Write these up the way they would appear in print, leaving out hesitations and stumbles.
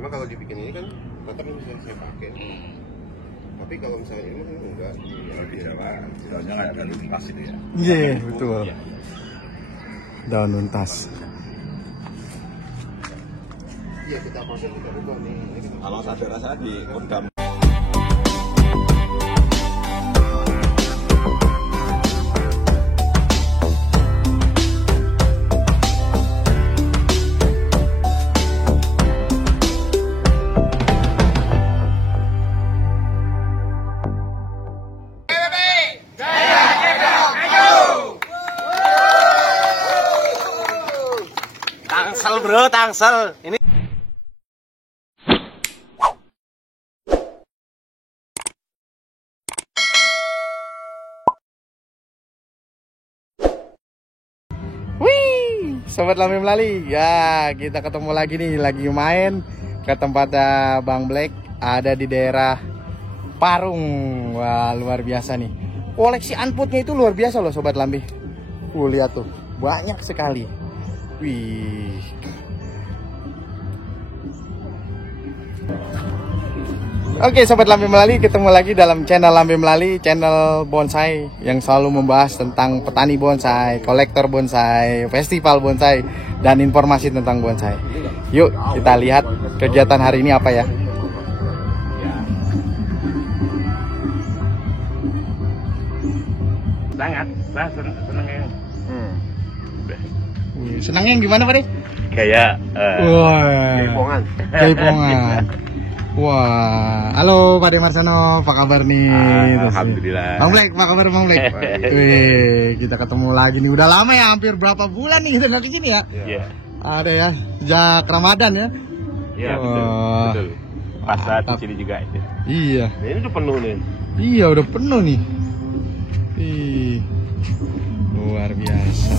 Cuma kalau dibikin ini kan tetap bisa saya pakai. Tapi kalau misalnya ini enggak, ya bisa lah. Daunnya nggak ada luntas itu ya. Iya, betul. Daun luntas. Iya, kita proses kita ubah nih. Kalau ada rasa di kodam. Tangsel bro, tangsel. Ini Wih, Sobat Lambe Melali. Ya, kita ketemu lagi nih, lagi main ke tempatnya Bang Black, ada di daerah Parung. Wah, luar biasa nih. Koleksi unputnya itu luar biasa loh Sobat Lambe. Lihat tuh, banyak sekali. Wih. Oke Sobat Lambe Melali, ketemu lagi dalam channel Lambe Melali, channel bonsai yang selalu membahas tentang petani bonsai, kolektor bonsai, festival bonsai, dan informasi tentang bonsai. Yuk kita lihat kegiatan hari ini apa ya. sangat, seneng. Senangnya yang gimana Pak De? Kayak Jaipongan. Wah, halo Pak De Marsano, apa kabar nih? Alhamdulillah. Bang Black, apa kabar Bang Black? Wih, kita ketemu lagi nih. Udah lama ya, hampir berapa bulan nih kita nggak di sini ya? Iya. Ada ya, sejak Ramadan ya? Iya, betul. Pasar di sini juga itu. Iya. Ini udah penuh nih. Iya, udah penuh nih. Ih, luar biasa.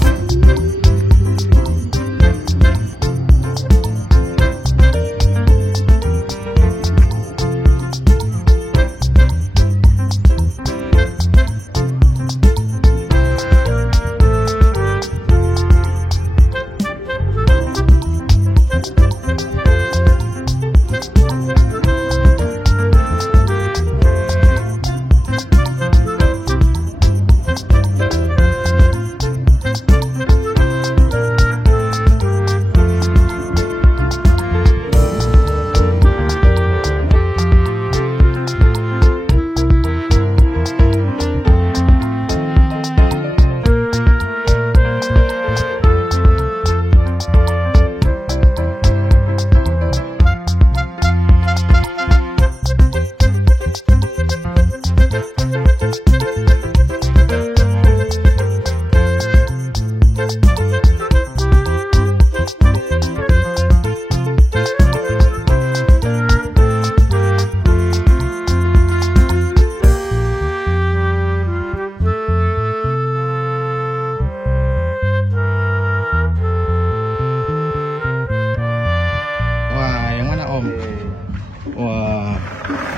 Wah,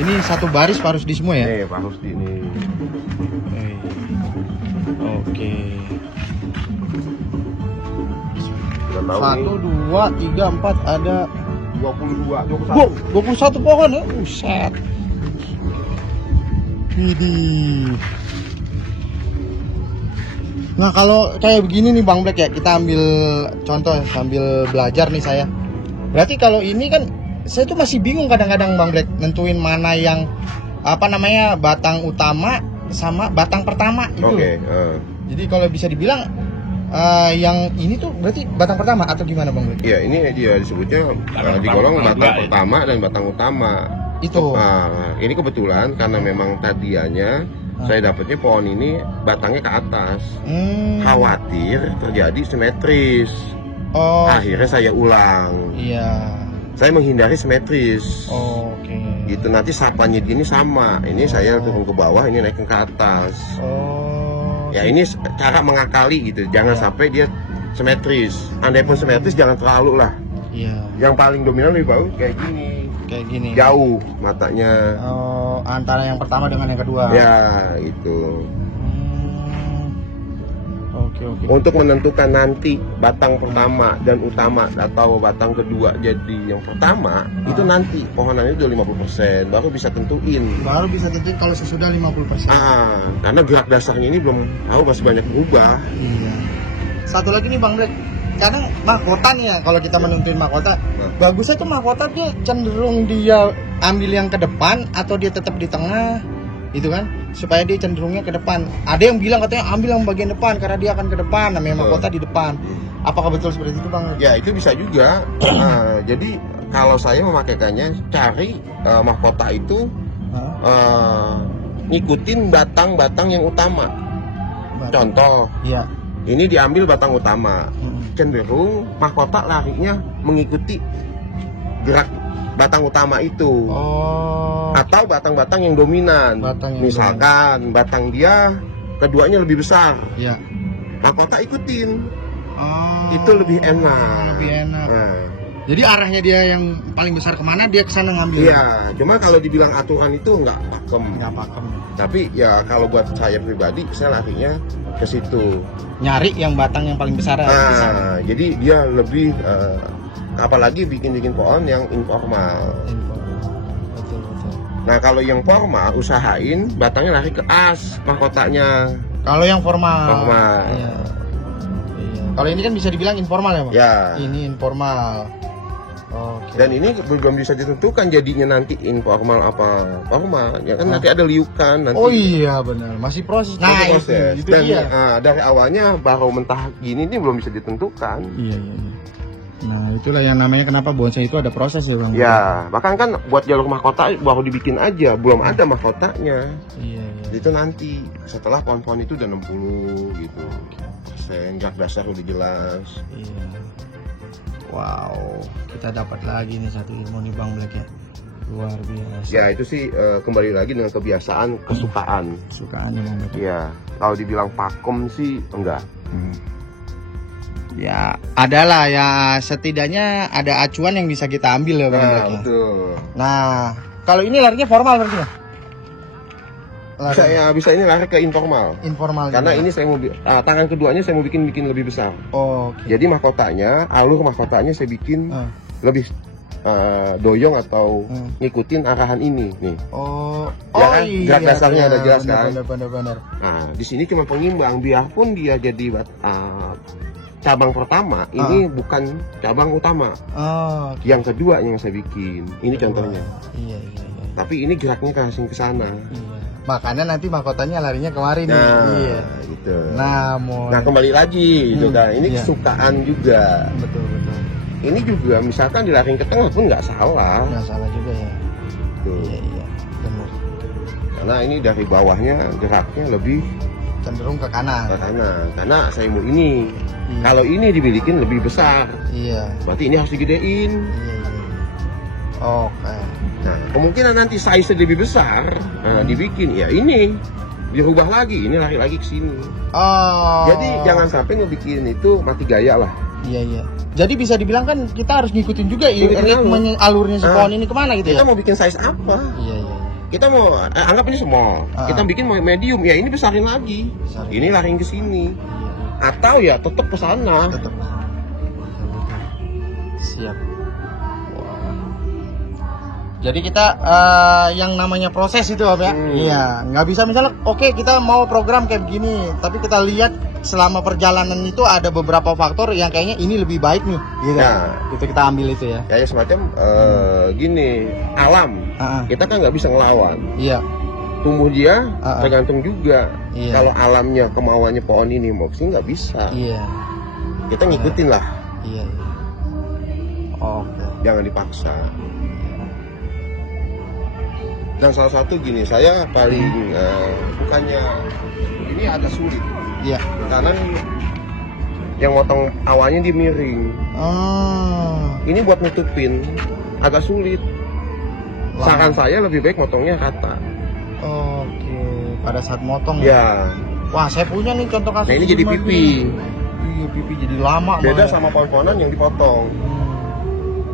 ini satu baris Pak Rusdi semua ya? Nih, Pak Rusdi ini. Oke. Udah tahu 1, 2, 3, 4 ada 22, 21 pohon ya? Buset. Widih. Nah kalau kayak begini nih Bang Black ya, kita ambil contoh sambil belajar nih saya. Berarti kalau ini kan saya tuh masih bingung kadang-kadang Bang Black nentuin mana yang apa namanya batang utama sama batang pertama itu. Oke. Jadi kalau bisa dibilang yang ini tuh berarti batang pertama atau gimana Bang Black? Iya, ini dia disebutnya digolong batang pertama dan batang utama. Itu. Nah, ini kebetulan karena memang tadiannya saya dapetnya pohon ini batangnya ke atas. Khawatir terjadi simetris. Oh. Akhirnya saya ulang. Iya. Saya menghindari simetris. Oke. Gitu nanti sapanya gini sama. Ini saya turun ke bawah, ini naik ke atas. Oh. Ya ini cara mengakali gitu. Jangan sampai dia simetris. Andai pun simetris jangan terlalu lah. Iya. Yang paling dominan lebih bagus kayak gini. Kayak gini. Jauh matanya. Oh, antara yang pertama dengan yang kedua. Ya, itu. Oke. Untuk menentukan nanti batang pertama dan utama atau batang kedua jadi yang pertama, itu nanti pohonannya udah 50%, baru bisa tentuin. Baru bisa tentuin kalau sesudah 50%. Karena gerak dasarnya ini belum tahu, masih banyak berubah. Iya. Satu lagi nih Bang Black, kadang mahkota nih ya, kalau kita menentuin mahkota, bagusnya tuh mahkota dia cenderung dia ambil yang ke depan atau dia tetap di tengah, gitu kan? Supaya dia cenderungnya ke depan. Ada yang bilang katanya ambil yang bagian depan karena dia akan ke depan, namanya mahkota di depan. Apakah betul seperti itu Bang? Ya itu bisa juga. Jadi kalau saya memakaikannya, cari mahkota itu ngikutin batang-batang yang utama. Contoh, Iya. ini diambil batang utama, cenderung mahkota larinya mengikuti gerak batang utama itu. Atau batang-batang yang dominan. Misalkan batang dia keduanya lebih besar, Iya. mahkota ikutin. Itu lebih enak. Jadi arahnya dia yang paling besar kemana, dia kesana ngambil. Iya, cuma kalau dibilang aturan itu nggak pakem. Tapi ya kalau buat saya pribadi, saya larinya ke situ. Nyari yang batang yang paling besar. Jadi dia lebih, apalagi bikin pohon yang informal. Betul. Nah kalau yang formal, usahain batangnya lari ke as mahkotanya. Kalau yang formal. Iya. Kalau ini kan bisa dibilang informal ya Bang? Ya. Ini informal. Oke. Dan ini belum bisa ditentukan jadinya nanti informal apa formal. Ya kan nanti ada liukan nanti. Oh iya benar, masih proses. Masih proses. Itu Dan dia. dari awalnya baru mentah gini ini belum bisa ditentukan. Iya. Nah itulah yang namanya kenapa bonsai itu ada proses ya Bang? Ya, bahkan kan buat jalur mahkota baru dibikin aja, belum ada mahkotanya. Iya. Itu nanti setelah pohon-pohon itu udah 60 gitu. Gerak dasar udah jelas. Iya. Wow, kita dapat lagi nih satu ilmu nih Bang Black ya. Luar biasa. Ya itu sih kembali lagi dengan kebiasaan, kesukaan. Kesukaannya Bang Black. Iya, kalau dibilang pakem sih enggak. Ya, adalah ya setidaknya ada acuan yang bisa kita ambil ya Bang Black ya. Betul. Nah, kalau ini larinya formal berarti ya? Bisa ini lari ke informal. Karena juga. ini saya mau tangan keduanya saya mau bikin lebih besar. Oke. Jadi mahkotanya, alur mahkotanya saya bikin lebih doyong atau ngikutin arahan ini nih. Ya kan? Gerak dasarnya ada jelas kan. Benar. Nah, di sini cuma pengimbang, biarpun dia jadi cabang pertama, ini bukan cabang utama. Yang kedua yang saya bikin. Ini contohnya. Iya. Tapi ini geraknya ke sana. Iya. Makanya nanti mahkotanya larinya kemari nih. Iya. Gitu. Nah, kembali lagi gitu kan. Ini kesukaan juga. Betul. Ini juga misalkan dilaring ke tengah pun nggak salah. Nggak salah juga ya. Tuh. Iya. Benar. Karena ini dari bawahnya geraknya lebih cenderung ke kanan. Karena saya mau ini. Kalau ini dibilikin lebih besar. Iya. Berarti ini harus digedein. Iya. Oke. Nah, kemungkinan nanti size lebih besar, dibikin ya ini dirubah lagi, ini lari lagi ke sini. Jadi jangan sampai ngebikin itu mati gaya lah. Iya. Jadi bisa dibilang kan kita harus ngikutin juga ritme alurnya si pohon ini kemana gitu kita ya? mau bikin size apa? Iya. Kita mau anggap ini small, kita bikin medium, ya ini besarin lagi. Ini lari ke sini. Atau ya tetap ke sana. Siap. Jadi kita yang namanya proses itu Om ya. Iya, nggak bisa misalnya oke, kita mau program kayak begini, tapi kita lihat selama perjalanan itu ada beberapa faktor yang kayaknya ini lebih baik nih. Gitu. Nah, itu kita ambil itu ya. Kayak semacam gini, alam. Kita kan nggak bisa ngelawan. Iya. Tumbuh dia tergantung juga. Iya. Kalau alamnya kemauannya pohon ini mau kesini nggak bisa. Iya. Kita ngikutin lah. Iya. Oke. Jangan dipaksa. Dan salah satu gini, saya paling bukannya ini agak sulit. Iya. Karena yang motong awalnya dia miring. Ini buat nutupin agak sulit. Saran saya lebih baik motongnya rata. Oke. Pada saat motong ya. Wah, saya punya nih contoh kasus. Nah, ini jadi pipi. Iya, pipi jadi lama. Beda sama pohon-pohonan yang dipotong.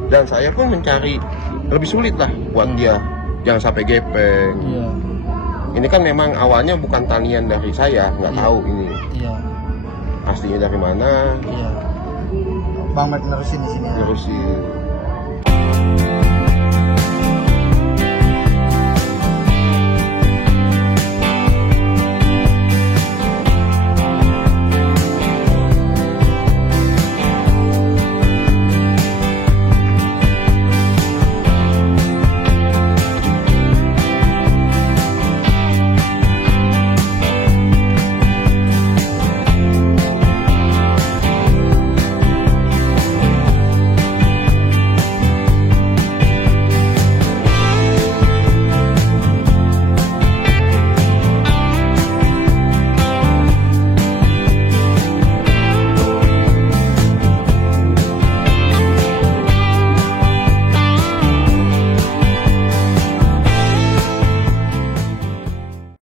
Dan saya pun mencari lebih sulit lah buat dia. Jangan sampai gepeng. Iya. Ini kan memang awalnya bukan tanian dari saya, nggak tahu ini. Iya. aslinya dari mana. Iya. Bang Matt nerusin di sini ya. Nerusin.